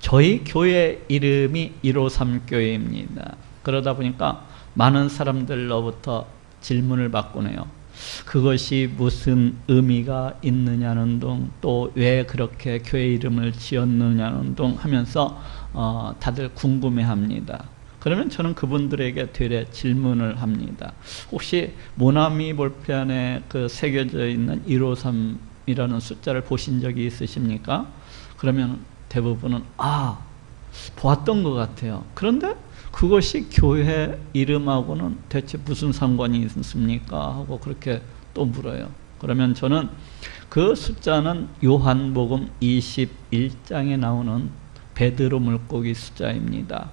저희 교회 이름이 153 교회입니다. 그러다 보니까 많은 사람들로부터 질문을 받곤 해요. 그것이 무슨 의미가 있느냐는 둥, 또 왜 그렇게 교회 이름을 지었느냐는 둥 하면서 다들 궁금해합니다. 그러면 저는 그분들에게 되레 질문을 합니다. 혹시 모나미 볼펜에 그 새겨져 있는 153이라는 숫자를 보신 적이 있으십니까? 그러면 대부분은 보았던 것 같아요. 그런데 그것이 교회 이름하고는 대체 무슨 상관이 있습니까? 하고 그렇게 또 물어요. 그러면 저는 그 숫자는 요한복음 21장에 나오는 베드로 물고기 숫자입니다.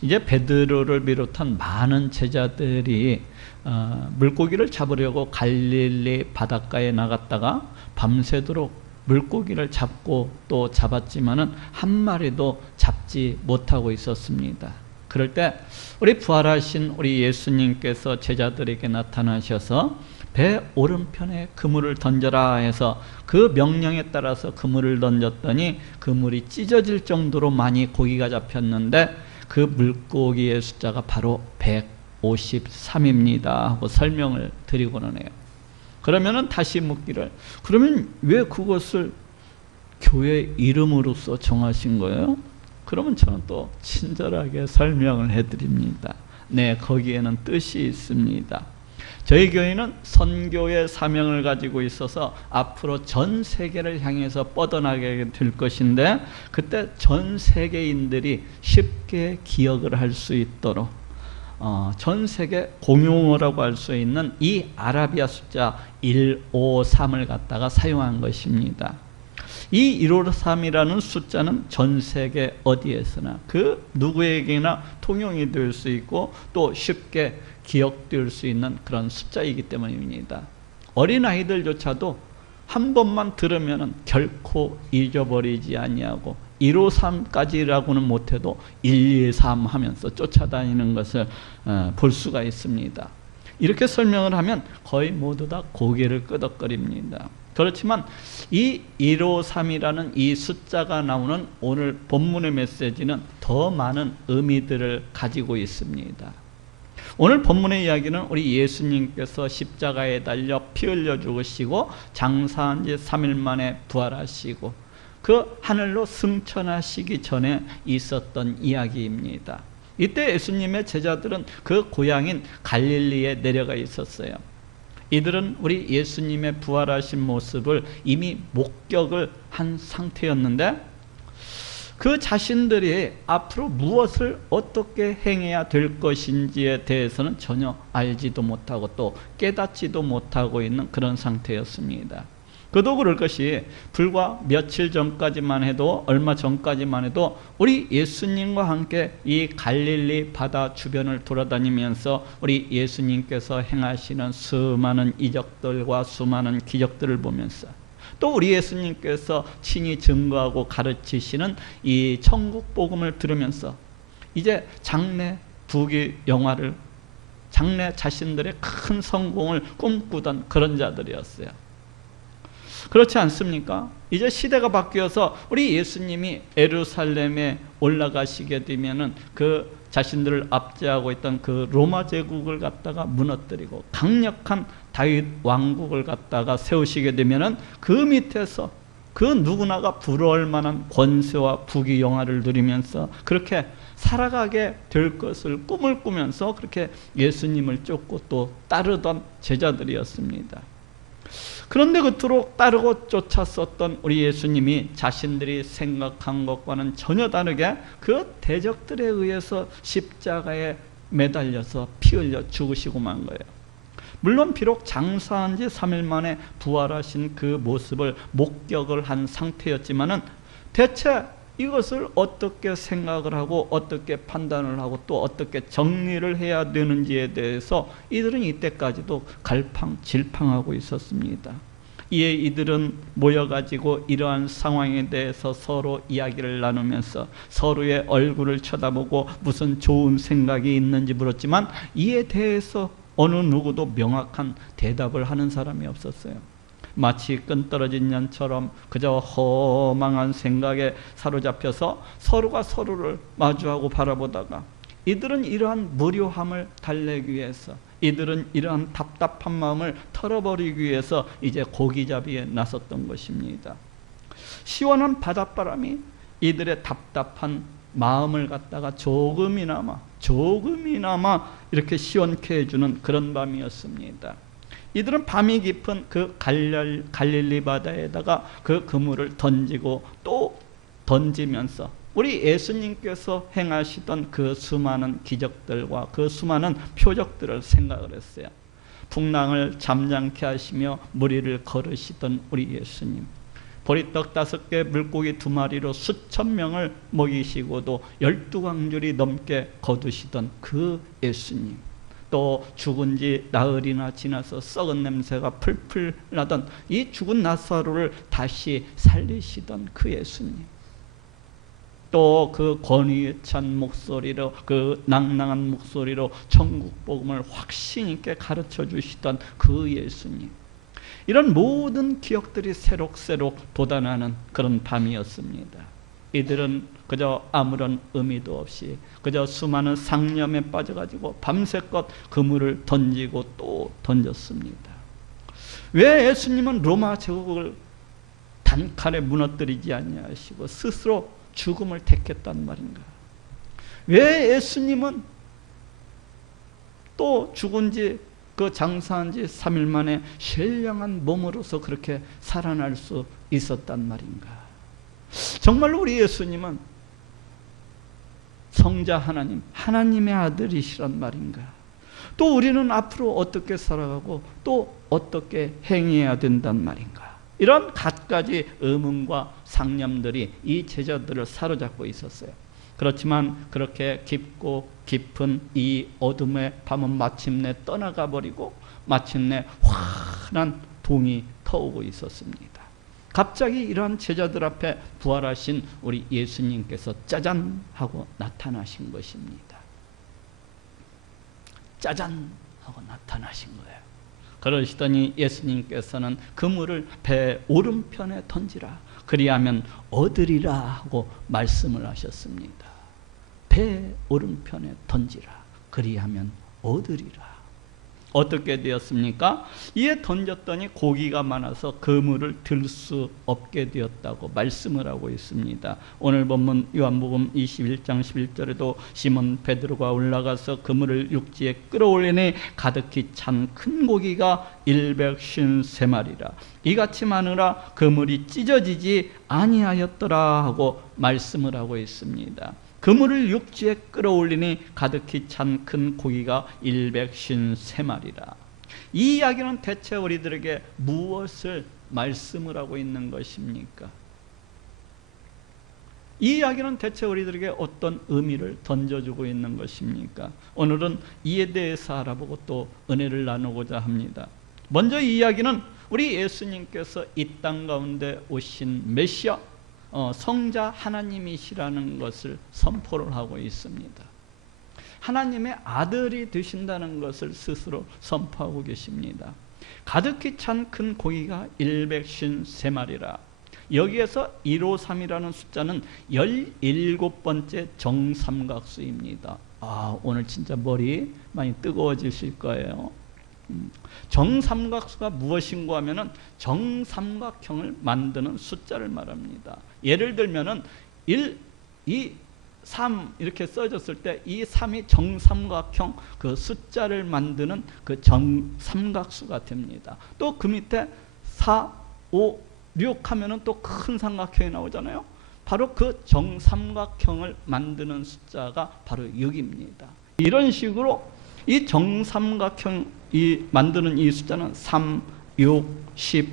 이제 베드로를 비롯한 많은 제자들이 물고기를 잡으려고 갈릴리 바닷가에 나갔다가 밤새도록 물고기를 잡고 또 잡았지만은 한 마리도 잡지 못하고 있었습니다. 그럴 때 우리 부활하신 우리 예수님께서 제자들에게 나타나셔서 배 오른편에 그물을 던져라 해서 그 명령에 따라서 그물을 던졌더니 그물이 찢어질 정도로 많이 고기가 잡혔는데 그 물고기의 숫자가 바로 153입니다 하고 설명을 드리고는 해요. 그러면은 다시 묻기를, 그러면 왜 그것을 교회 이름으로서 정하신 거예요? 그러면 저는 또 친절하게 설명을 해드립니다. 네, 거기에는 뜻이 있습니다. 저희 교회는 선교의 사명을 가지고 있어서 앞으로 전 세계를 향해서 뻗어나가게 될 것인데, 그때 전 세계인들이 쉽게 기억을 할 수 있도록 전 세계 공용어라고 할 수 있는 이 아라비아 숫자 153을 갖다가 사용한 것입니다. 이 153이라는 숫자는 전 세계 어디에서나 그 누구에게나 통용이 될 수 있고 또 쉽게 기억될 수 있는 그런 숫자이기 때문입니다. 어린아이들조차도 한 번만 들으면 결코 잊어버리지 아니하고 153까지라고는 못해도 123 하면서 쫓아다니는 것을 볼 수가 있습니다. 이렇게 설명을 하면 거의 모두 다 고개를 끄덕거립니다. 그렇지만 이 153이라는 이 숫자가 나오는 오늘 본문의 메시지는 더 많은 의미들을 가지고 있습니다. 오늘 본문의 이야기는 우리 예수님께서 십자가에 달려 피 흘려 죽으시고 장사한 지 3일 만에 부활하시고 그 하늘로 승천하시기 전에 있었던 이야기입니다. 이때 예수님의 제자들은 그 고향인 갈릴리에 내려가 있었어요. 이들은 우리 예수님의 부활하신 모습을 이미 목격을 한 상태였는데 그 자신들이 앞으로 무엇을 어떻게 행해야 될 것인지에 대해서는 전혀 알지도 못하고 또 깨닫지도 못하고 있는 그런 상태였습니다. 그도 그럴 것이 불과 며칠 전까지만 해도 얼마 전까지만 해도 우리 예수님과 함께 이 갈릴리 바다 주변을 돌아다니면서 우리 예수님께서 행하시는 수많은 이적들과 수많은 기적들을 보면서 또 우리 예수님께서 친히 증거하고 가르치시는 이 천국 복음을 들으면서 이제 장래 부귀 영화를 장래 자신들의 큰 성공을 꿈꾸던 그런 자들이었어요. 그렇지 않습니까? 이제 시대가 바뀌어서 우리 예수님이 예루살렘에 올라가시게 되면은 그 자신들을 압제하고 있던 그 로마 제국을 갖다가 무너뜨리고 강력한 다윗 왕국을 갖다가 세우시게 되면은 그 밑에서 그 누구나가 부러울 만한 권세와 부귀 영화를 누리면서 그렇게 살아가게 될 것을 꿈을 꾸면서 그렇게 예수님을 쫓고 또 따르던 제자들이었습니다. 그런데 그토록 따르고 쫓았었던 우리 예수님이 자신들이 생각한 것과는 전혀 다르게 그 대적들에 의해서 십자가에 매달려서 피 흘려 죽으시고 만 거예요. 물론 비록 장사한 지 3일 만에 부활하신 그 모습을 목격을 한 상태였지만은 대체 이것을 어떻게 생각을 하고 어떻게 판단을 하고 또 어떻게 정리를 해야 되는지에 대해서 이들은 이때까지도 갈팡질팡하고 있었습니다. 이에 이들은 모여가지고 이러한 상황에 대해서 서로 이야기를 나누면서 서로의 얼굴을 쳐다보고 무슨 좋은 생각이 있는지 물었지만 이에 대해서 어느 누구도 명확한 대답을 하는 사람이 없었어요. 마치 끈떨어진 년처럼 그저 허망한 생각에 사로잡혀서 서로가 서로를 마주하고 바라보다가 이들은 이러한 무료함을 달래기 위해서, 이들은 이러한 답답한 마음을 털어버리기 위해서 이제 고기잡이에 나섰던 것입니다. 시원한 바닷바람이 이들의 답답한 마음을 갖다가 조금이나마 이렇게 시원케 해주는 그런 밤이었습니다. 이들은 밤이 깊은 그 갈릴리 바다에다가 그 그물을 던지고 또 던지면서 우리 예수님께서 행하시던 그 수많은 기적들과 그 수많은 표적들을 생각을 했어요. 풍랑을 잠잠케 하시며 무리를 걸으시던 우리 예수님, 보리떡 5개 물고기 2마리로 수천 명을 먹이시고도 12광줄이 넘게 거두시던 그 예수님, 또 죽은 지 나흘이나 지나서 썩은 냄새가 풀풀 나던 이 죽은 나사로를 다시 살리시던 그 예수님, 또 그 권위에 찬 목소리로, 그 낭낭한 목소리로 천국 복음을 확신 있게 가르쳐 주시던 그 예수님, 이런 모든 기억들이 새록새록 돋아나는 그런 밤이었습니다. 이들은 그저 아무런 의미도 없이 그저 수많은 상념에 빠져가지고 밤새껏 그물을 던지고 또 던졌습니다. 왜 예수님은 로마 제국을 단칼에 무너뜨리지 아니하시고 스스로 죽음을 택했단 말인가? 왜 예수님은 또 죽은 지 그 장사한 지 3일 만에 신령한 몸으로서 그렇게 살아날 수 있었단 말인가? 정말로 우리 예수님은 성자 하나님, 하나님의 아들이시란 말인가? 또 우리는 앞으로 어떻게 살아가고 또 어떻게 행해야 된단 말인가? 이런 갖가지 의문과 상념들이 이 제자들을 사로잡고 있었어요. 그렇지만 그렇게 깊고 깊은 이 어둠의 밤은 마침내 떠나가 버리고 마침내 환한 동이 터오고 있었습니다. 갑자기 이러한 제자들 앞에 부활하신 우리 예수님께서 짜잔 하고 나타나신 것입니다. 짜잔 하고 나타나신 거예요. 그러시더니 예수님께서는 그물을 배 오른편에 던지라, 그리하면 얻으리라 하고 말씀을 하셨습니다. 배 오른편에 던지라, 그리하면 얻으리라. 어떻게 되었습니까? 이에 던졌더니 고기가 많아서 그물을 들 수 없게 되었다고 말씀을 하고 있습니다. 오늘 본문 요한복음 21장 11절에도 시몬 베드로가 올라가서 그물을 육지에 끌어올리니 가득히 찬 큰 고기가 153마리라. 이같이 많으라 그물이 찢어지지 아니하였더라 하고 말씀을 하고 있습니다. 그물을 육지에 끌어올리니 가득히 찬 큰 고기가 153마리라. 이 이야기는 대체 우리들에게 무엇을 말씀을 하고 있는 것입니까? 이 이야기는 대체 우리들에게 어떤 의미를 던져주고 있는 것입니까? 오늘은 이에 대해서 알아보고 또 은혜를 나누고자 합니다. 먼저 이 이야기는 우리 예수님께서 이 땅 가운데 오신 메시아, 성자 하나님이시라는 것을 선포를 하고 있습니다. 하나님의 아들이 되신다는 것을 스스로 선포하고 계십니다. 가득히 찬 큰 고기가 153마리라. 여기에서 153이라는 숫자는 17번째 정삼각수입니다. 오늘 진짜 머리 많이 뜨거워지실 거예요. 정삼각수가 무엇인가 하면은 정삼각형을 만드는 숫자를 말합니다. 예를 들면은 1, 2, 3 이렇게 써졌을 때 이 3이 정삼각형 그 숫자를 만드는 그 정삼각수가 됩니다. 또 그 밑에 4, 5, 6 하면은 또 큰 삼각형이 나오잖아요. 바로 그 정삼각형을 만드는 숫자가 바로 6입니다. 이런 식으로 이 정삼각형 만드는 이 숫자는 3, 6, 10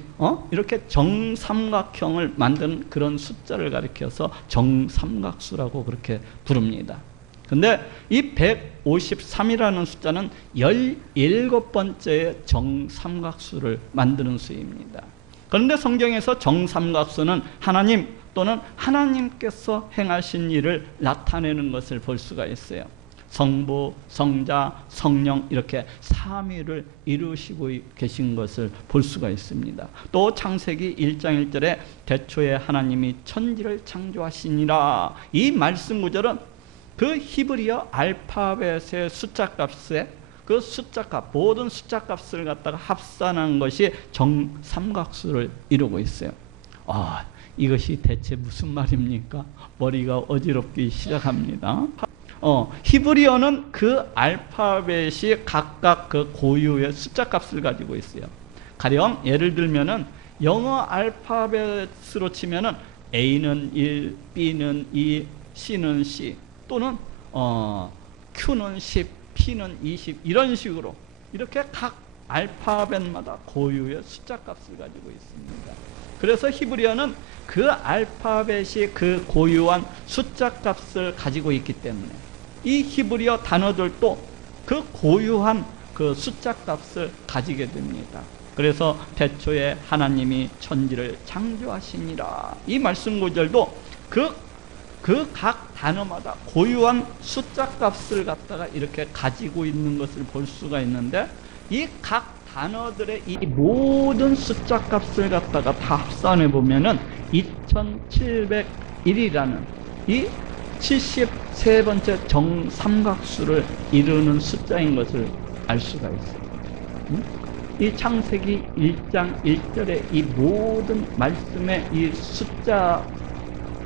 이렇게 정삼각형을 만드는 그런 숫자를 가리켜서 정삼각수라고 그렇게 부릅니다. 근데 이 153이라는 숫자는 17번째 정삼각수를 만드는 수입니다. 그런데 성경에서 정삼각수는 하나님 또는 하나님께서 행하신 일을 나타내는 것을 볼 수가 있어요. 성부, 성자, 성령 이렇게 삼위를 이루시고 계신 것을 볼 수가 있습니다. 또 창세기 1장 1절에 태초에 하나님이 천지를 창조하시니라, 이 말씀 구절은 그 히브리어 알파벳의 숫자값에 그 숫자값, 모든 숫자값을 갖다가 합산한 것이 정삼각수를 이루고 있어요. 이것이 대체 무슨 말입니까? 머리가 어지럽기 시작합니다. 히브리어는 그 알파벳이 각각 그 고유의 숫자값을 가지고 있어요. 가령 예를 들면은 영어 알파벳으로 치면은 A는 1, B는 2, C는 C, 또는 Q는 10, P는 20 이런 식으로 이렇게 각 알파벳마다 고유의 숫자값을 가지고 있습니다. 그래서 히브리어는 그 알파벳이 그 고유한 숫자값을 가지고 있기 때문에 이 히브리어 단어들도 그 고유한 그 숫자값을 가지게 됩니다. 그래서 태초에 하나님이 천지를 창조하시니라, 이 말씀 구절도 그 각 단어마다 고유한 숫자값을 갖다가 이렇게 가지고 있는 것을 볼 수가 있는데, 이 각 단어들의 이 모든 숫자값을 갖다가 다 합산해 보면은 2701이라는 이 73번째 정삼각수를 이루는 숫자인 것을 알 수가 있어요. 이 창세기 1장 1절의 이 모든 말씀의 이 숫자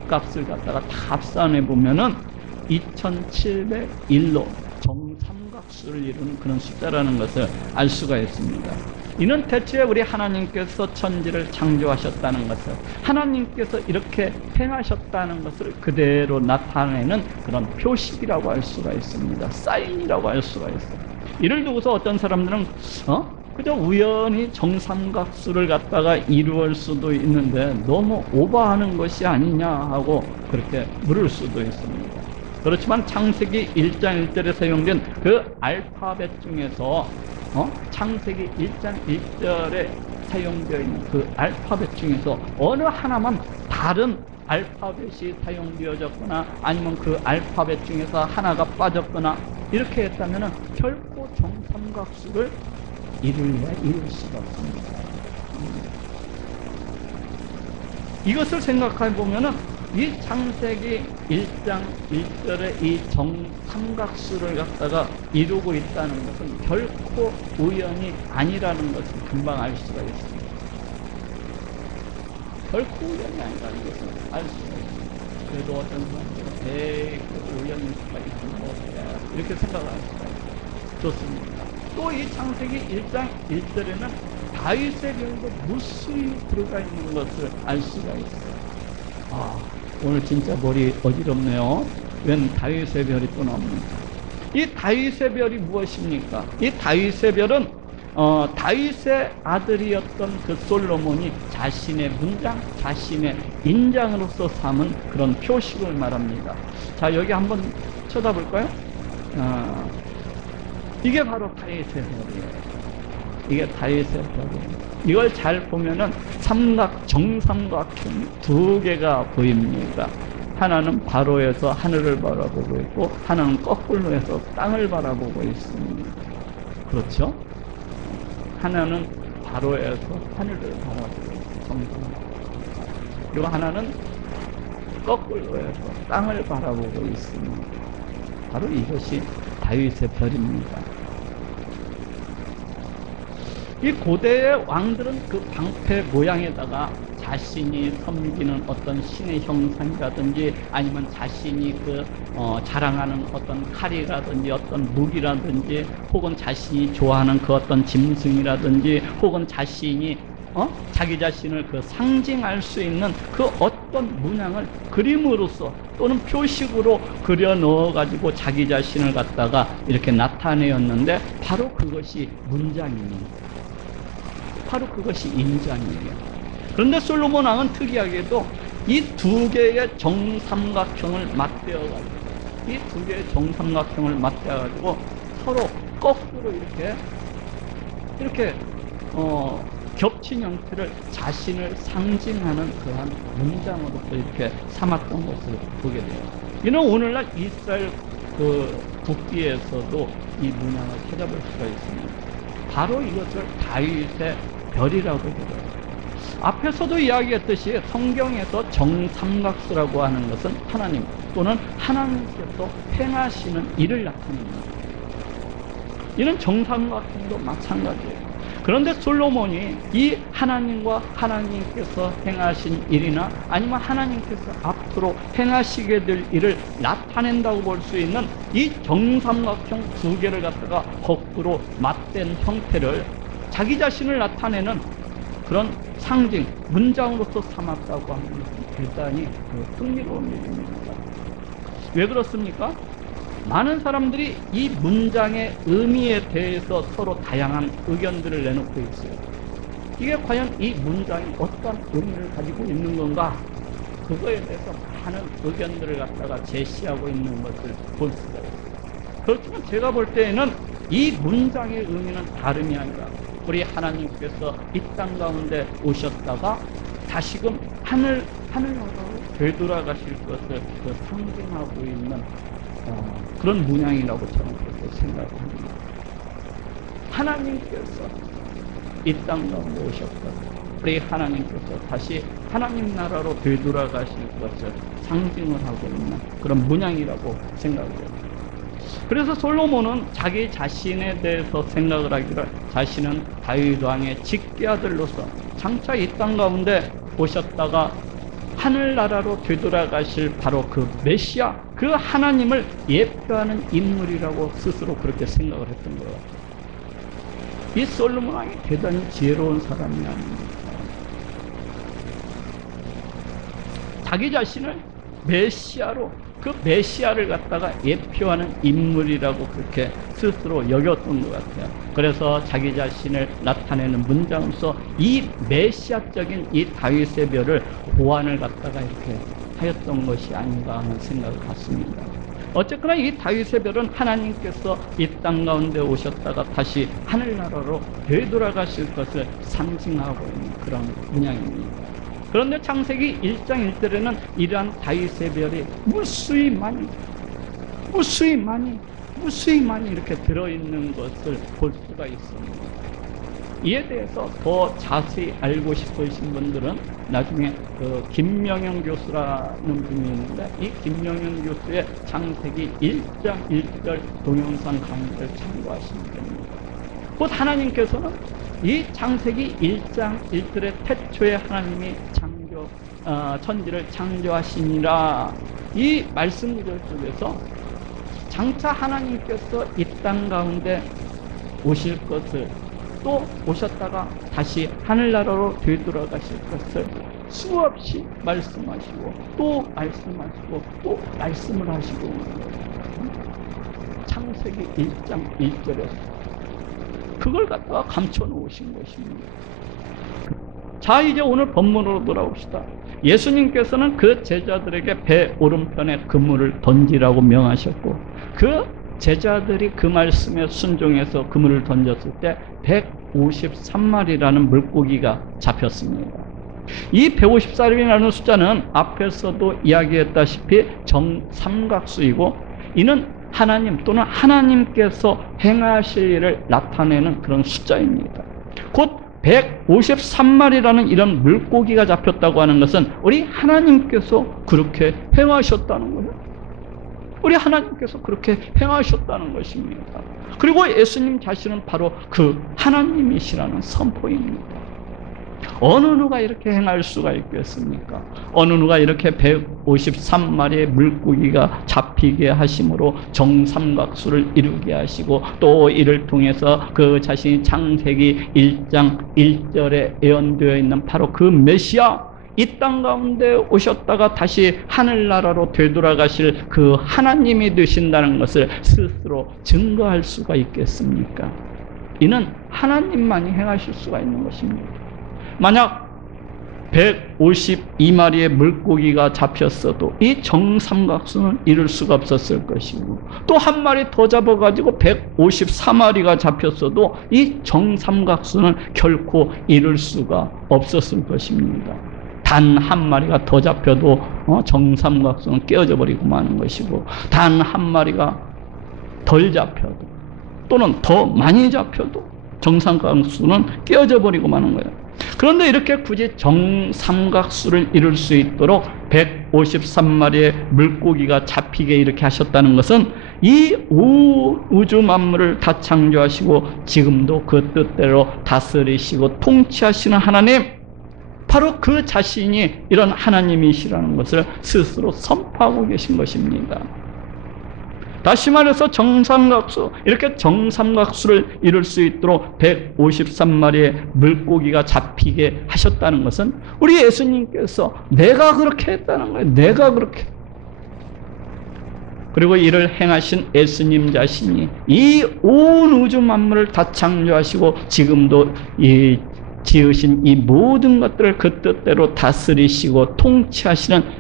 값을 갖다가 다 합산해 보면은 2701로 정삼각수를 이루는 그런 숫자라는 것을 알 수가 있습니다. 이는 대체 우리 하나님께서 천지를 창조하셨다는 것을, 하나님께서 이렇게 행하셨다는 것을 그대로 나타내는 그런 표식이라고 할 수가 있습니다. 사인이라고 할 수가 있어요. 이를 두고서 어떤 사람들은 그저 우연히 정삼각수를 갖다가 이루을 수도 있는데 너무 오버하는 것이 아니냐 하고 그렇게 물을 수도 있습니다. 그렇지만 창세기 1장 1절에 사용된 그 알파벳 중에서 창세기 1장 1절에 사용되어 있는 그 알파벳 중에서 어느 하나만 다른 알파벳이 사용되어졌거나 아니면 그 알파벳 중에서 하나가 빠졌거나 이렇게 했다면 결코 정삼각수를 이룰 수가 없습니다. 이것을 생각해 보면은 이 창세기 1장 1절의 이 정삼각수를 갖다가 이루고 있다는 것은 결코 우연이 아니라는 것을 금방 알 수가 있습니다. 결코 우연이 아니라는 것을 알 수가 있습니다. 그래도 어떤 사람들은 우연일 수가 있는 이렇게 생각할 수가 있습니다. 좋습니다. 또 이 창세기 1장 1절에는 다윗의 별도 무수히 들어가 있는 것을 알 수가 있어요. 오늘 진짜 머리 어지럽네요. 웬 다윗의 별이 또 나옵니까? 이 다윗의 별이 무엇입니까? 이 다윗의 별은 다윗의 아들이었던 그 솔로몬이 자신의 문장, 자신의 인장으로서 삼은 그런 표식을 말합니다. 자, 여기 한번 쳐다볼까요? 이게 바로 다윗의 별이에요. 이게 다윗의 별이에요. 이걸 잘 보면은 정삼각형 두 개가 보입니다. 하나는 바로에서 하늘을 바라보고 있고 하나는 거꾸로 해서 땅을 바라보고 있습니다. 그렇죠? 하나는 바로에서 하늘을 바라보고 있고 정삼각, 그리고 하나는 거꾸로 해서 땅을 바라보고 있습니다. 바로 이것이 다윗의 별입니다. 이 고대의 왕들은 그 방패 모양에다가 자신이 섬기는 어떤 신의 형상이라든지 아니면 자신이 자랑하는 어떤 칼이라든지 어떤 무기라든지 혹은 자신이 좋아하는 그 어떤 짐승이라든지 혹은 자신이 자기 자신을 상징할 수 있는 그 어떤 문양을 그림으로써 또는 표식으로 그려 넣어 가지고 자기 자신을 갖다가 이렇게 나타내었는데 바로 그것이 문장입니다. 바로 그것이 인장이에요. 그런데 솔로몬 왕은 특이하게도 이 두 개의 정삼각형을 맞대어가지고 이 두 개의 정삼각형을 맞대어가지고 서로 거꾸로 이렇게 겹친 형태를 자신을 상징하는 그러한 문장으로서 이렇게 삼았던 것을 보게 돼요. 이는 오늘날 이스라엘 그 국기에서도 이 문양을 찾아볼 수가 있습니다. 바로 이것을 다윗의 별이라고 그래요. 앞에서도 이야기했듯이 성경에서 정삼각수라고 하는 것은 하나님 또는 하나님께서 행하시는 일을 나타냅니다. 이는 정삼각형도 마찬가지예요. 그런데 솔로몬이 이 하나님과 하나님께서 행하신 일이나 아니면 하나님께서 앞으로 행하시게 될 일을 나타낸다고 볼 수 있는 이 정삼각형 두 개를 갖다가 거꾸로 맞댄 형태를 자기 자신을 나타내는 그런 상징, 문장으로서 삼았다고 하는 것은 대단히 흥미로운 일입니다. 왜 그렇습니까? 많은 사람들이 이 문장의 의미에 대해서 서로 다양한 의견들을 내놓고 있어요. 이게 과연 이 문장이 어떤 의미를 가지고 있는 건가? 그거에 대해서 많은 의견들을 갖다가 제시하고 있는 것을 볼 수가 있어요. 그렇지만 제가 볼 때에는 이 문장의 의미는 다름이 아니라 우리 하나님께서 이 땅 가운데 오셨다가 다시금 하늘나라로 되돌아가실 것을 상징하고 있는 그런 문양이라고 저는 그렇게 생각합니다. 하나님께서 이 땅 가운데 오셨다가 우리 하나님께서 다시 하나님 나라로 되돌아가실 것을 상징을 하고 있는 그런 문양이라고 생각을 해요. 그래서 솔로몬은 자기 자신에 대해서 생각을 하기를 자신은 다윗 왕의 직계아들로서 장차 이 땅 가운데 오셨다가 하늘나라로 되돌아가실 바로 그 메시아, 그 하나님을 예표하는 인물이라고 스스로 그렇게 생각을 했던 거예요. 이 솔로몬 왕이 대단히 지혜로운 사람이 아닙니까? 자기 자신을 메시아로, 그 메시아를 갖다가 예표하는 인물이라고 그렇게 스스로 여겼던 것 같아요. 그래서 자기 자신을 나타내는 문장으로서 이 메시아적인 이 다윗의 별을 호환을 갖다가 이렇게 하였던 것이 아닌가 하는 생각을 갖습니다. 어쨌거나 이 다윗의 별은 하나님께서 이 땅 가운데 오셨다가 다시 하늘나라로 되돌아가실 것을 상징하고 있는 그런 문양입니다. 그런데 창세기 1장 1절에는 이러한 다윗의 별이 무수히 많이 이렇게 들어있는 것을 볼 수가 있습니다. 이에 대해서 더 자세히 알고 싶으신 분들은 나중에 김명영 교수라는 분이 있는데 이 김명영 교수의 창세기 1장 1절 동영상 강의를 참고하시면 됩니다. 곧 하나님께서는 이 창세기 1장 1절의 태초에 하나님이 천지를 창조하시니라, 이 말씀 구절 속에서 장차 하나님께서 이 땅 가운데 오실 것을, 또 오셨다가 다시 하늘나라로 되돌아가실 것을 수없이 말씀하시고 또 말씀하시고 또 말씀을 하시고 있는 거예요. 창세기 1장 1절에서 그걸 갖다가 감춰 놓으신 것입니다. 자, 이제 오늘 본문으로 돌아옵시다. 예수님께서는 그 제자들에게 배 오른편에 그물을 던지라고 명하셨고, 그 제자들이 그 말씀에 순종해서 그물을 던졌을 때 153마리라는 물고기가 잡혔습니다. 이 153마리라는 숫자는 앞에서도 이야기했다시피 정삼각수이고, 이는 하나님 또는 하나님께서 행하실 일을 나타내는 그런 숫자입니다. 곧 153마리라는 이런 물고기가 잡혔다고 하는 것은 우리 하나님께서 그렇게 행하셨다는 거예요. 우리 하나님께서 그렇게 행하셨다는 것입니다. 그리고 예수님 자신은 바로 그 하나님이시라는 선포입니다. 어느 누가 이렇게 행할 수가 있겠습니까? 어느 누가 이렇게 153마리의 물고기가 잡히게 하심으로 정삼각수를 이루게 하시고, 또 이를 통해서 그 자신이 창세기 1장 1절에 예언되어 있는 바로 그 메시아, 이 땅 가운데 오셨다가 다시 하늘나라로 되돌아가실 그 하나님이 되신다는 것을 스스로 증거할 수가 있겠습니까? 이는 하나님만이 행하실 수가 있는 것입니다. 만약 152마리의 물고기가 잡혔어도 이 정삼각수는 이룰 수가 없었을 것이고, 또 한 마리 더 잡아가지고 154마리가 잡혔어도 이 정삼각수는 결코 이룰 수가 없었을 것입니다. 단 한 마리가 더 잡혀도 정삼각수는 깨어져 버리고 마는 것이고, 단 한 마리가 덜 잡혀도 또는 더 많이 잡혀도 정삼각수는 깨어져 버리고 마는 거예요. 그런데 이렇게 굳이 정삼각수를 이룰 수 있도록 153마리의 물고기가 잡히게 이렇게 하셨다는 것은 이 우주 만물을 다 창조하시고 지금도 그 뜻대로 다스리시고 통치하시는 하나님, 바로 그 자신이 이런 하나님이시라는 것을 스스로 선포하고 계신 것입니다. 다시 말해서 정삼각수, 이렇게 정삼각수를 이룰 수 있도록 153마리의 물고기가 잡히게 하셨다는 것은 우리 예수님께서 내가 그렇게 했다는 거예요. 내가 그렇게. 그리고 이를 행하신 예수님 자신이 이 온 우주 만물을 다 창조하시고 지금도 이 지으신 이 모든 것들을 그 뜻대로 다스리시고 통치하시는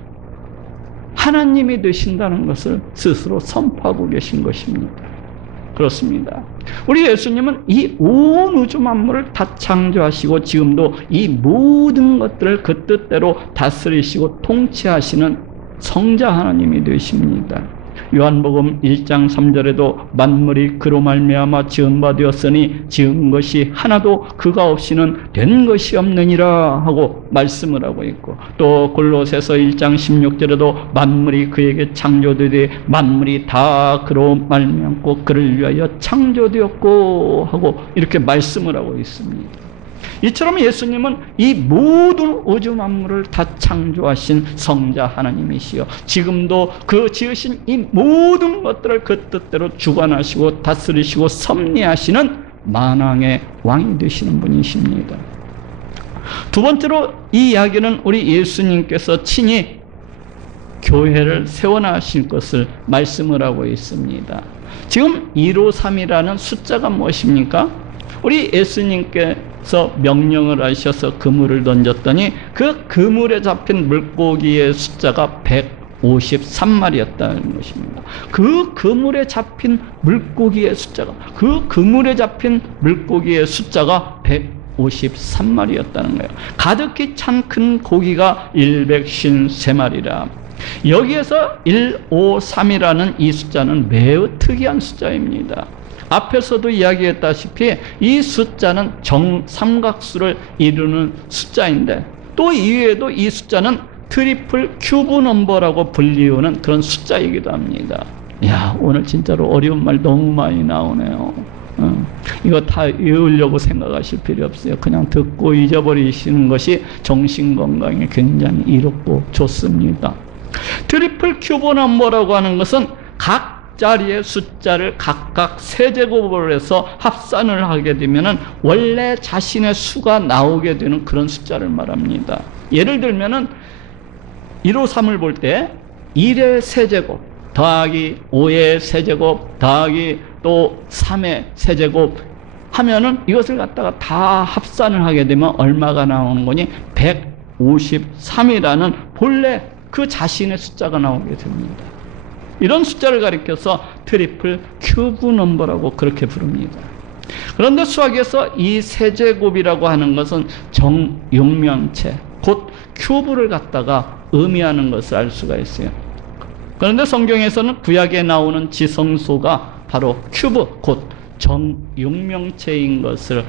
하나님이 되신다는 것을 스스로 선포하고 계신 것입니다. 그렇습니다. 우리 예수님은 이 온 우주 만물을 다 창조하시고 지금도 이 모든 것들을 그 뜻대로 다스리시고 통치하시는 성자 하나님이 되십니다. 요한복음 1장 3절에도 만물이 그로 말미암아 지은 바 되었으니 지은 것이 하나도 그가 없이는 된 것이 없느니라 하고 말씀을 하고 있고, 또 골로새서 1장 16절에도 만물이 그에게 창조되되 만물이 다 그로 말미암고 그를 위하여 창조되었고 하고 이렇게 말씀을 하고 있습니다. 이처럼 예수님은 이 모든 우주 만물을 다 창조하신 성자 하나님이시여 지금도 그 지으신 이 모든 것들을 그 뜻대로 주관하시고 다스리시고 섭리하시는 만왕의 왕이 되시는 분이십니다. 두 번째로 이 이야기는 우리 예수님께서 친히 교회를 세워나신 것을 말씀을 하고 있습니다. 지금 153이라는 숫자가 무엇입니까? 우리 예수님께서 명령을 하셔서 그물을 던졌더니 그 그물에 잡힌 물고기의 숫자가 153마리였다는 것입니다. 그 그물에 잡힌 물고기의 숫자가, 물고기의 숫자가 153마리였다는 거예요. 가득히 찬 큰 고기가 153마리라. 여기에서 153이라는 이 숫자는 매우 특이한 숫자입니다. 앞에서도 이야기했다시피 이 숫자는 정삼각수를 이루는 숫자인데, 또 이외에도 이 숫자는 트리플 큐브 넘버라고 불리우는 그런 숫자이기도 합니다. 야, 오늘 진짜로 어려운 말 너무 많이 나오네요. 이거 다 외우려고 생각하실 필요 없어요. 그냥 듣고 잊어버리시는 것이 정신건강에 굉장히 이롭고 좋습니다. 트리플 큐브 넘버라고 하는 것은 각 자리의 숫자를 각각 세제곱을 해서 합산을 하게 되면은 원래 자신의 수가 나오게 되는 그런 숫자를 말합니다. 예를 들면은 153을 볼 때 1의 세제곱 더하기 5의 세제곱 더하기 또 3의 세제곱 하면은 이것을 갖다가 다 합산을 하게 되면 얼마가 나오는 거니? 153이라는 본래 그 자신의 숫자가 나오게 됩니다. 이런 숫자를 가리켜서 트리플 큐브 넘버라고 그렇게 부릅니다. 그런데 수학에서 이 세제곱이라고 하는 것은 정육면체, 곧 큐브를 갖다가 의미하는 것을 알 수가 있어요. 그런데 성경에서는 구약에 나오는 지성소가 바로 큐브, 곧 정육면체인 것을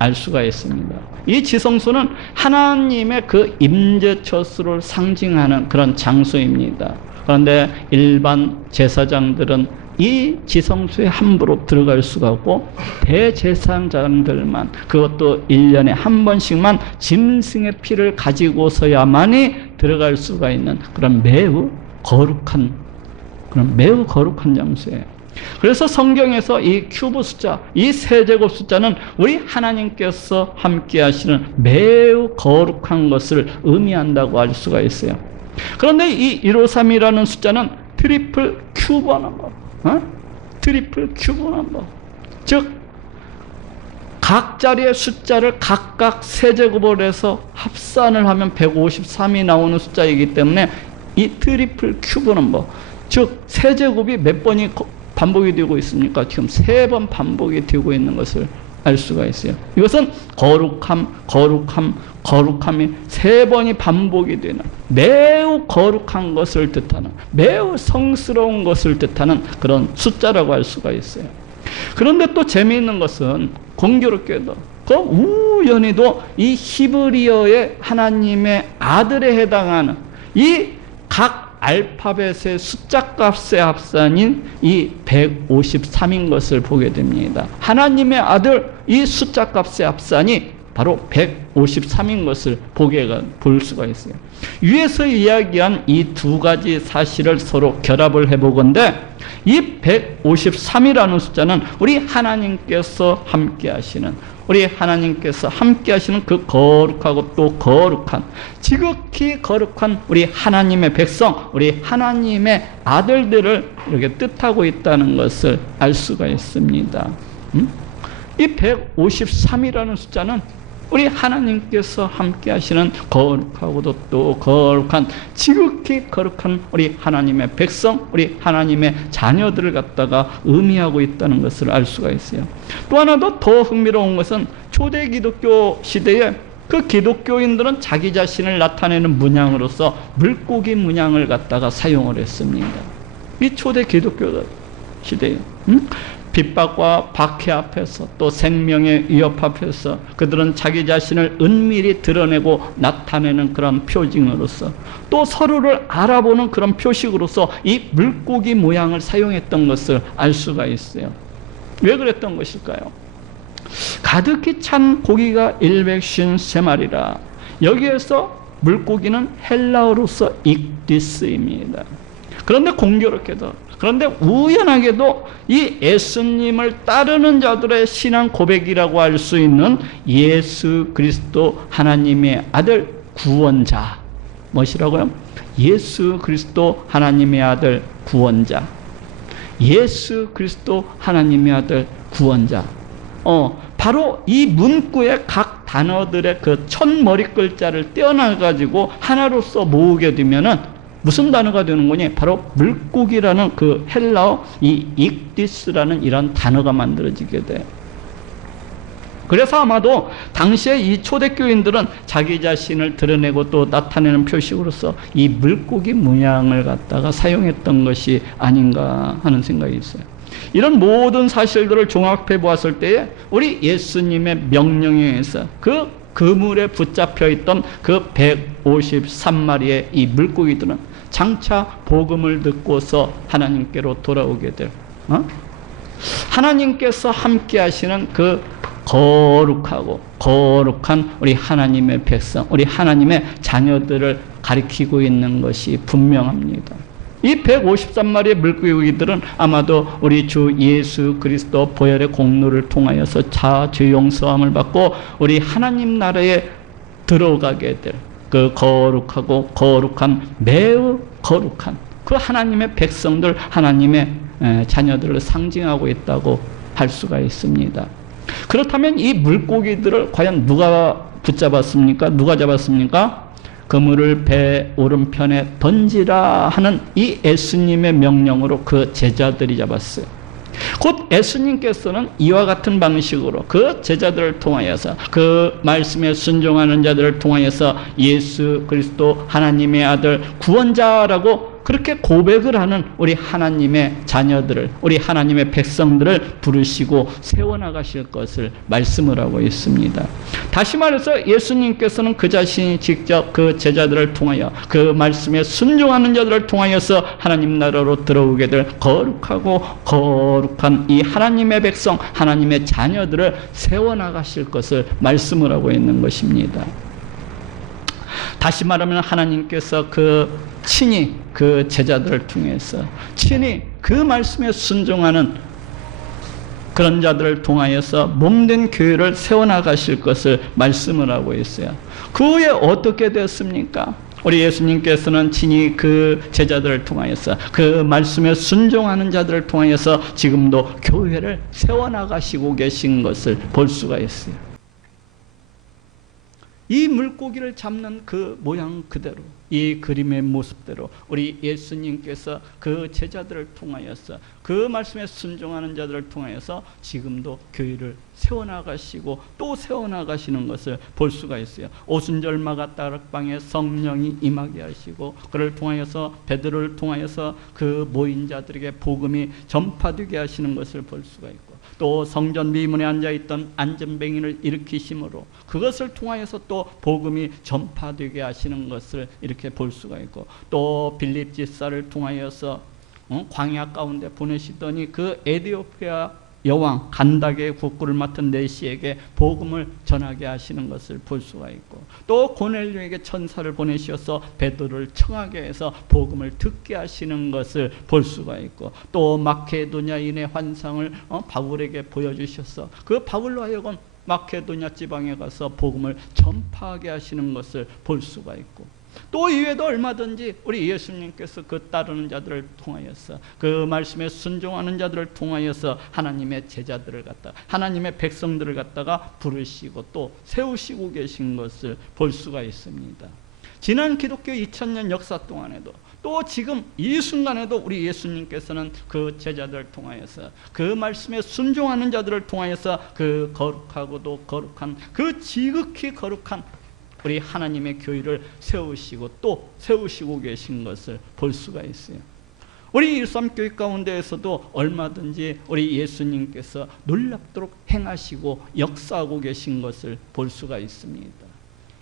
알 수가 있습니다. 이 지성소는 하나님의 그 임재처소를 상징하는 그런 장소입니다. 그런데 일반 제사장들은 이 지성소에 함부로 들어갈 수가 없고, 대제사장들만, 그것도 1년에 한 번씩만 짐승의 피를 가지고서야만이 들어갈 수가 있는 그런 매우 거룩한 장소예요. 그래서 성경에서 이 큐브 숫자, 이 세제곱 숫자는 우리 하나님께서 함께 하시는 매우 거룩한 것을 의미한다고 알 수가 있어요. 그런데 이 153이라는 숫자는 트리플 큐브 넘버, 트리플 큐브 넘버, 즉 각 자리의 숫자를 각각 세제곱을 해서 합산을 하면 153이 나오는 숫자이기 때문에 이 트리플 큐브 넘버, 즉 세제곱이 몇 번이 반복이 되고 있습니까? 지금 3번 반복이 되고 있는 것을 알 수가 있어요. 이것은 거룩함, 거룩함, 거룩함이 3번이 반복이 되는 매우 거룩한 것을 뜻하는, 매우 성스러운 것을 뜻하는 그런 숫자라고 할 수가 있어요. 그런데 또 재미있는 것은 공교롭게도 그 우연히도 이 히브리어의 하나님의 아들에 해당하는 이 각 알파벳의 숫자 값의 합산인 이 153인 것을 보게 됩니다. 하나님의 아들 이 숫자 값의 합산이 바로 153인 것을 볼 수가 있어요. 위에서 이야기한 이 2가지 사실을 서로 결합을 해보건대 이 153이라는 숫자는 우리 하나님께서 함께 하시는 그 거룩하고 또 거룩한, 지극히 거룩한 우리 하나님의 백성, 우리 하나님의 아들들을 이렇게 뜻하고 있다는 것을 알 수가 있습니다. 이 153이라는 숫자는 우리 하나님께서 함께 하시는 거룩하고도 또 거룩한, 지극히 거룩한 우리 하나님의 백성, 우리 하나님의 자녀들을 갖다가 의미하고 있다는 것을 알 수가 있어요. 또 하나 더 흥미로운 것은 초대 기독교 시대에 그 기독교인들은 자기 자신을 나타내는 문양으로서 물고기 문양을 갖다가 사용을 했습니다. 이 초대 기독교 시대에 핍박과 박해 앞에서 또 생명의 위협 앞에서 그들은 자기 자신을 은밀히 드러내고 나타내는 그런 표징으로서, 또 서로를 알아보는 그런 표식으로서 이 물고기 모양을 사용했던 것을 알 수가 있어요. 왜 그랬던 것일까요? 가득히 찬 고기가 153마리라. 여기에서 물고기는 헬라어로서 익디스입니다. 그런데 공교롭게도, 그런데 우연하게도 이 예수님을 따르는 자들의 신앙 고백이라고 할 수 있는 예수 그리스도 하나님의 아들 구원자, 무엇이라고요? 예수 그리스도 하나님의 아들 구원자, 예수 그리스도 하나님의 아들 구원자. 바로 이 문구의 각 단어들의 그 첫 머리 글자를 떼어놔가지고 하나로서 모으게 되면은 무슨 단어가 되는 거니? 바로 물고기라는 그 헬라어 이 익디스라는 이런 단어가 만들어지게 돼. 그래서 아마도 당시에 이 초대교인들은 자기 자신을 드러내고 또 나타내는 표식으로서 이 물고기 문양을 갖다가 사용했던 것이 아닌가 하는 생각이 있어요. 이런 모든 사실들을 종합해 보았을 때에 우리 예수님의 명령에 의해서 그 그물에 붙잡혀 있던 그 153마리의 이 물고기들은 장차 복음을 듣고서 하나님께로 돌아오게 될, 하나님께서 함께 하시는 그 거룩하고 거룩한 우리 하나님의 백성, 우리 하나님의 자녀들을 가리키고 있는 것이 분명합니다. 이 153마리의 물고기들은 아마도 우리 주 예수 그리스도 보혈의 공로를 통하여서 죄 용서함을 받고 우리 하나님 나라에 들어가게 될 그 거룩하고 거룩한, 매우 거룩한 그 하나님의 백성들, 하나님의 자녀들을 상징하고 있다고 할 수가 있습니다. 그렇다면 이 물고기들을 과연 누가 붙잡았습니까? 누가 잡았습니까? 그물을 배 오른편에 던지라 하는 이 예수님의 명령으로 그 제자들이 잡았어요. 곧 예수님께서는 이와 같은 방식으로 그 제자들을 통하여서, 그 말씀에 순종하는 자들을 통하여서 예수 그리스도 하나님의 아들 구원자라고 그렇게 고백을 하는 우리 하나님의 자녀들을, 우리 하나님의 백성들을 부르시고 세워나가실 것을 말씀을 하고 있습니다. 다시 말해서 예수님께서는 그 자신이 직접 그 제자들을 통하여, 그 말씀에 순종하는 자들을 통하여서 하나님 나라로 들어오게 될 거룩하고 거룩한 이 하나님의 백성, 하나님의 자녀들을 세워나가실 것을 말씀을 하고 있는 것입니다. 다시 말하면 하나님께서 친히 그 제자들을 통해서, 친히 그 말씀에 순종하는 그런 자들을 통하여서 몸된 교회를 세워나가실 것을 말씀을 하고 있어요. 그 후에 어떻게 됐습니까? 우리 예수님께서는 친히 그 제자들을 통하여서, 그 말씀에 순종하는 자들을 통하여서 지금도 교회를 세워나가시고 계신 것을 볼 수가 있어요. 이 물고기를 잡는 그 모양 그대로, 이 그림의 모습대로 우리 예수님께서 그 제자들을 통하여서, 그 말씀에 순종하는 자들을 통하여서 지금도 교회를 세워나가시고 또 세워나가시는 것을 볼 수가 있어요. 오순절마가 다락방에 성령이 임하게 하시고, 그를 통하여서 베드로를 통하여서 그 모인 자들에게 복음이 전파되게 하시는 것을 볼 수가 있고, 또 성전 미문에 앉아있던 안전뱅이를 일으키심으로 그것을 통하여서 또 복음이 전파되게 하시는 것을 이렇게 볼 수가 있고, 또 빌립 집사를 통하여서 광야 가운데 보내시더니 그 에디오피아 여왕 간다게의 국구를 맡은 내시에게 복음을 전하게 하시는 것을 볼 수가 있고, 또 고넬료에게 천사를 보내셔서 베드로를 청하게 해서 복음을 듣게 하시는 것을 볼 수가 있고, 또 마케도냐인의 환상을 바울에게 보여주셔서 그 바울로 하여금 마케도냐 지방에 가서 복음을 전파하게 하시는 것을 볼 수가 있고, 또 이외에도 얼마든지 우리 예수님께서 그 따르는 자들을 통하여서, 그 말씀에 순종하는 자들을 통하여서 하나님의 제자들을 갖다가, 하나님의 백성들을 갖다가 부르시고 또 세우시고 계신 것을 볼 수가 있습니다. 지난 기독교 2000년 역사 동안에도, 또 지금 이 순간에도 우리 예수님께서는 그 제자들을 통하여서, 그 말씀에 순종하는 자들을 통하여서 그 거룩하고도 거룩한, 그 지극히 거룩한 우리 하나님의 교회를 세우시고 또 세우시고 계신 것을 볼 수가 있어요. 우리 일삼교회 가운데에서도 얼마든지 우리 예수님께서 놀랍도록 행하시고 역사하고 계신 것을 볼 수가 있습니다.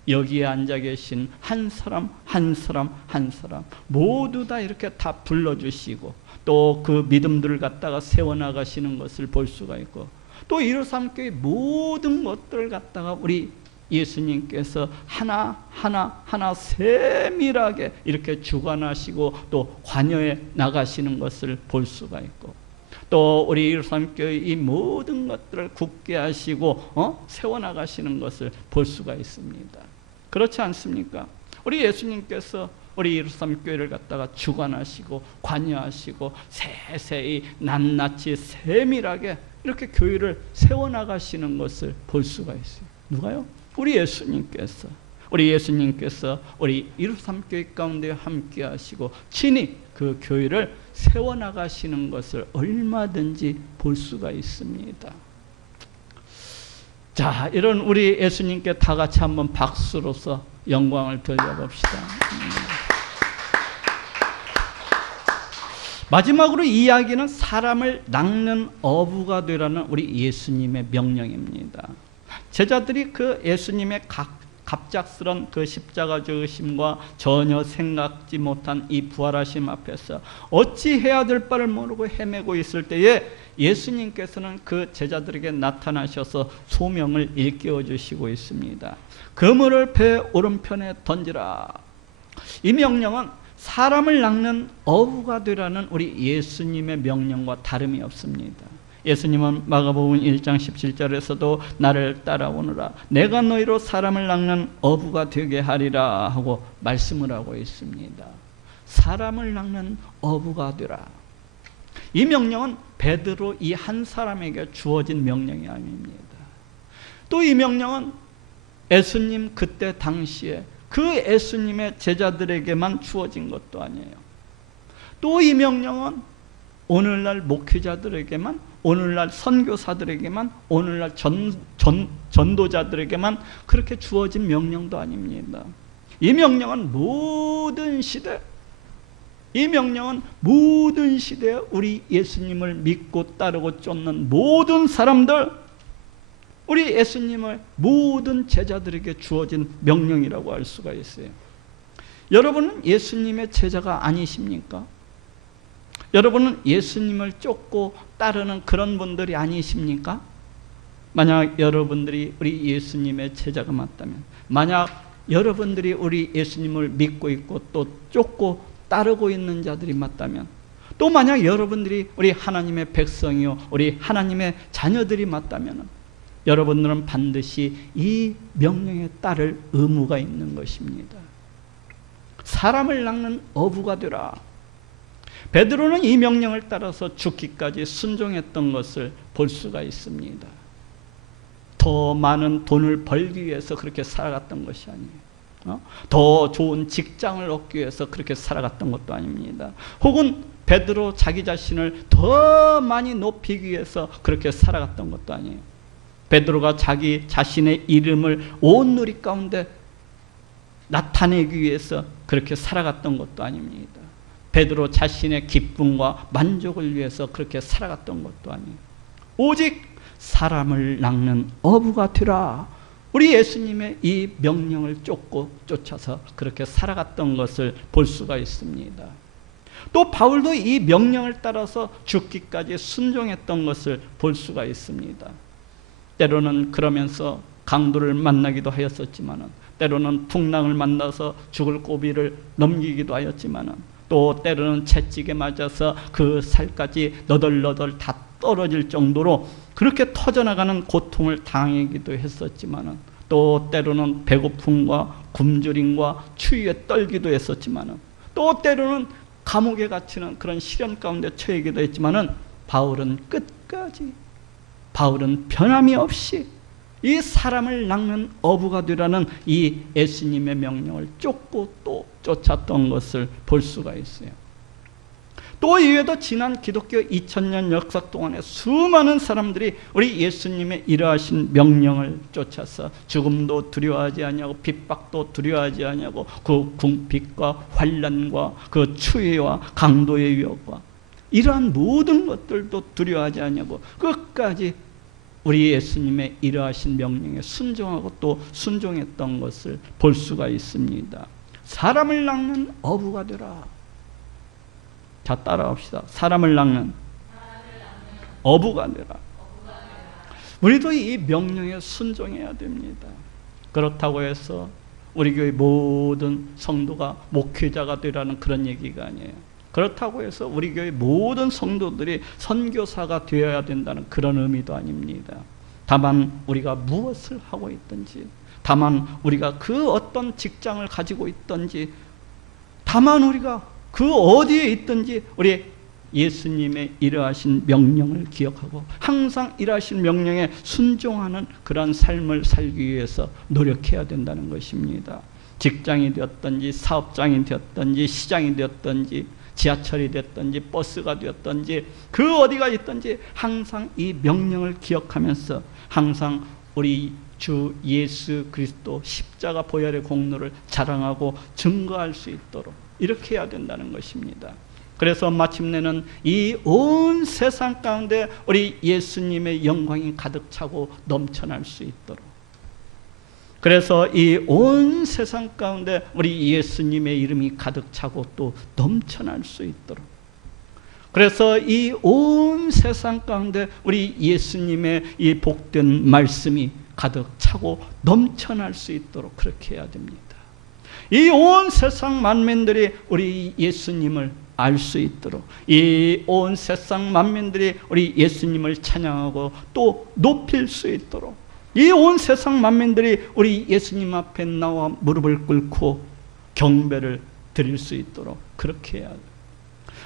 여기에 앉아 계신 한 사람 한 사람 한 사람 모두 다 이렇게 다 불러주시고 또 그 믿음들을 갖다가 세워나가시는 것을 볼 수가 있고, 또 일삼교회 모든 것들을 갖다가 우리 예수님께서 하나 세밀하게 이렇게 주관하시고 또 관여해 나가시는 것을 볼 수가 있고, 또 우리 일삼교회 이 모든 것들을 굳게 하시고 세워나가시는 것을 볼 수가 있습니다. 그렇지 않습니까? 우리 예수님께서 우리 일삼교회를 갖다가 주관하시고 관여하시고 세세히 낱낱이 세밀하게 이렇게 교회를 세워나가시는 것을 볼 수가 있어요. 누가요? 우리 예수님께서. 우리 예수님께서 우리 일삼교회 가운데 함께 하시고 친히 그 교회를 세워나가시는 것을 얼마든지 볼 수가 있습니다. 자, 이런 우리 예수님께 다 같이 한번 박수로서 영광을 돌려봅시다. 마지막으로 이 이야기는 사람을 낚는 어부가 되라는 우리 예수님의 명령입니다. 제자들이 그 예수님의 갑작스런 그 십자가 죽으심과 전혀 생각지 못한 이 부활하심 앞에서 어찌 해야 될 바를 모르고 헤매고 있을 때에 예수님께서는 그 제자들에게 나타나셔서 소명을 일깨워 주시고 있습니다. 그물을 배 오른편에 던지라. 이 명령은 사람을 낚는 어부가 되라는 우리 예수님의 명령과 다름이 없습니다. 예수님은 마가복음 1장 17절에서도 나를 따라오너라 내가 너희로 사람을 낚는 어부가 되게 하리라 하고 말씀을 하고 있습니다. 사람을 낚는 어부가 되라. 이 명령은 베드로 이 한 사람에게 주어진 명령이 아닙니다. 또 이 명령은 예수님 그때 당시에 그 예수님의 제자들에게만 주어진 것도 아니에요. 또 이 명령은 오늘날 목회자들에게만, 오늘날 선교사들에게만, 오늘날 전도자들에게만 그렇게 주어진 명령도 아닙니다. 이 명령은 모든 시대, 이 명령은 모든 시대에 우리 예수님을 믿고 따르고 쫓는 모든 사람들, 우리 예수님의 모든 제자들에게 주어진 명령이라고 할 수가 있어요. 여러분은 예수님의 제자가 아니십니까? 여러분은 예수님을 쫓고 따르는 그런 분들이 아니십니까? 만약 여러분들이 우리 예수님의 제자가 맞다면, 만약 여러분들이 우리 예수님을 믿고 있고 또 쫓고 따르고 있는 자들이 맞다면, 또 만약 여러분들이 우리 하나님의 백성이요 우리 하나님의 자녀들이 맞다면 여러분들은 반드시 이 명령에 따를 의무가 있는 것입니다. 사람을 낚는 어부가 되라. 베드로는 이 명령을 따라서 죽기까지 순종했던 것을 볼 수가 있습니다. 더 많은 돈을 벌기 위해서 그렇게 살아갔던 것이 아니에요. 더 좋은 직장을 얻기 위해서 그렇게 살아갔던 것도 아닙니다. 혹은 베드로 자기 자신을 더 많이 높이기 위해서 그렇게 살아갔던 것도 아니에요. 베드로가 자기 자신의 이름을 온 누리 가운데 나타내기 위해서 그렇게 살아갔던 것도 아닙니다. 베드로 자신의 기쁨과 만족을 위해서 그렇게 살아갔던 것도 아니에요. 오직 사람을 낚는 어부가 되라. 우리 예수님의 이 명령을 쫓아서 그렇게 살아갔던 것을 볼 수가 있습니다. 또 바울도 이 명령을 따라서 죽기까지 순종했던 것을 볼 수가 있습니다. 때로는 그러면서 강도를 만나기도 하였었지만, 때로는 풍랑을 만나서 죽을 고비를 넘기기도 하였지만, 또 때로는 채찍에 맞아서 그 살까지 너덜너덜 다 떨어질 정도로 그렇게 터져나가는 고통을 당하기도 했었지만, 또 때로는 배고픔과 굶주림과 추위에 떨기도 했었지만, 또 때로는 감옥에 갇히는 그런 시련 가운데 처하기도 했지만, 바울은 끝까지, 바울은 변함이 없이 이 사람을 낚는 어부가 되라는 이 예수님의 명령을 쫓고 또 쫓았던 것을 볼 수가 있어요. 또 이외에도 지난 기독교 2000년 역사 동안에 수많은 사람들이 우리 예수님의 이러하신 명령을 쫓아서 죽음도 두려워하지 아니하고 핍박도 두려워하지 아니하고 그 궁핍과 환난과 그 추위와 강도의 위협과 이러한 모든 것들도 두려워하지 아니하고 끝까지 우리 예수님의 이러하신 명령에 순종하고 또 순종했던 것을 볼 수가 있습니다. 사람을 낚는 어부가 되라. 자, 따라합시다. 사람을 낚는 어부가 되라. 우리도 이 명령에 순종해야 됩니다. 그렇다고 해서 우리 교회 모든 성도가 목회자가 되라는 그런 얘기가 아니에요. 그렇다고 해서 우리 교회 모든 성도들이 선교사가 되어야 된다는 그런 의미도 아닙니다. 다만 우리가 무엇을 하고 있든지, 다만 우리가 그 어떤 직장을 가지고 있든지, 다만 우리가 그 어디에 있든지 우리 예수님의 이러하신 명령을 기억하고 항상 이러하신 명령에 순종하는 그런 삶을 살기 위해서 노력해야 된다는 것입니다. 직장이 되었든지 사업장이 되었든지 시장이 되었든지 지하철이 됐든지 버스가 되었든지 그 어디가 있든지 항상 이 명령을 기억하면서 항상 우리 주 예수 그리스도 십자가 보혈의 공로를 자랑하고 증거할 수 있도록 이렇게 해야 된다는 것입니다. 그래서 마침내는 이 온 세상 가운데 우리 예수님의 영광이 가득 차고 넘쳐날 수 있도록, 그래서 이 온 세상 가운데 우리 예수님의 이름이 가득 차고 또 넘쳐날 수 있도록, 그래서 이 온 세상 가운데 우리 예수님의 이 복된 말씀이 가득 차고 넘쳐날 수 있도록 그렇게 해야 됩니다. 이 온 세상 만민들이 우리 예수님을 알 수 있도록, 이 온 세상 만민들이 우리 예수님을 찬양하고 또 높일 수 있도록, 이 온 세상 만민들이 우리 예수님 앞에 나와 무릎을 꿇고 경배를 드릴 수 있도록 그렇게 해야 돼요.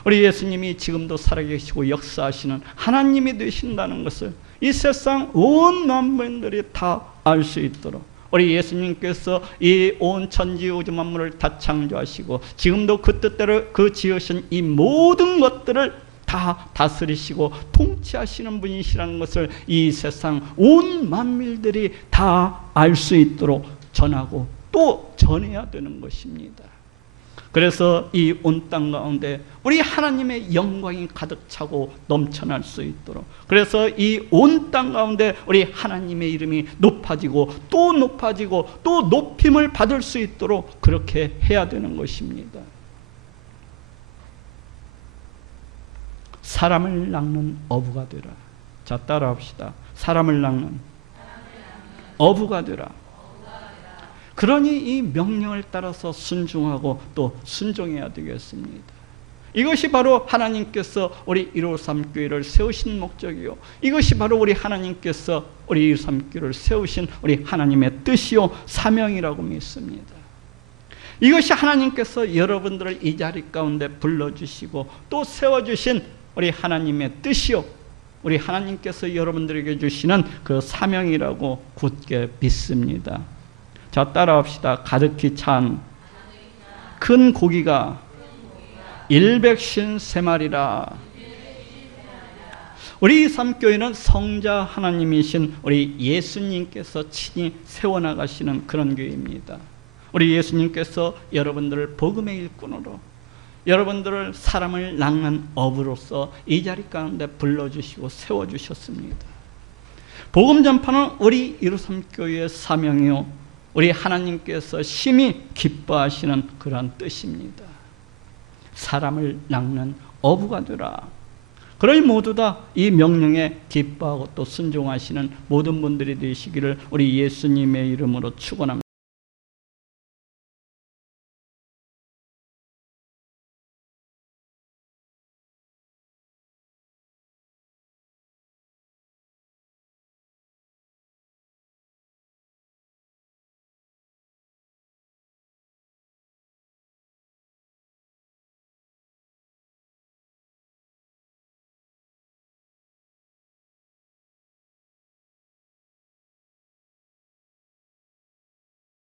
우리 예수님이 지금도 살아계시고 역사하시는 하나님이 되신다는 것을 이 세상 온 만민들이 다 알 수 있도록 우리 예수님께서 이 온 천지 우주 만물을 다 창조하시고 지금도 그 뜻대로 그 지으신 이 모든 것들을 다 다스리시고 통치하시는 분이시라는 것을 이 세상 온 만민들이 다 알 수 있도록 전하고 또 전해야 되는 것입니다. 그래서 이 온 땅 가운데 우리 하나님의 영광이 가득 차고 넘쳐날 수 있도록, 그래서 이 온 땅 가운데 우리 하나님의 이름이 높아지고 또 높아지고 또 높임을 받을 수 있도록 그렇게 해야 되는 것입니다. 사람을 낚는 어부가 되라. 자, 따라합시다. 사람을 낚는 어부가 되라. 그러니 이 명령을 따라서 순종하고 또 순종해야 되겠습니다. 이것이 바로 하나님께서 우리 153교회를 세우신 목적이요, 이것이 바로 우리 하나님께서 우리 153교회를 세우신 우리 하나님의 뜻이요 사명이라고 믿습니다. 이것이 하나님께서 여러분들을 이 자리 가운데 불러주시고 또 세워주신 우리 하나님의 뜻이요 우리 하나님께서 여러분들에게 주시는 그 사명이라고 굳게 믿습니다. 자, 따라합시다. 가득히 찬 큰 고기가 153마리라. 우리 삼교회는 성자 하나님이신 우리 예수님께서 친히 세워나가시는 그런 교회입니다. 우리 예수님께서 여러분들을 복음의 일꾼으로, 여러분들을 사람을 낚는 어부로서 이 자리 가운데 불러주시고 세워주셨습니다. 복음 전파는 우리 123교회의 사명이요, 우리 하나님께서 심히 기뻐하시는 그러한 뜻입니다. 사람을 낚는 어부가 되라. 그러니 모두 다 이 명령에 기뻐하고 또 순종하시는 모든 분들이 되시기를 우리 예수님의 이름으로 축원합니다.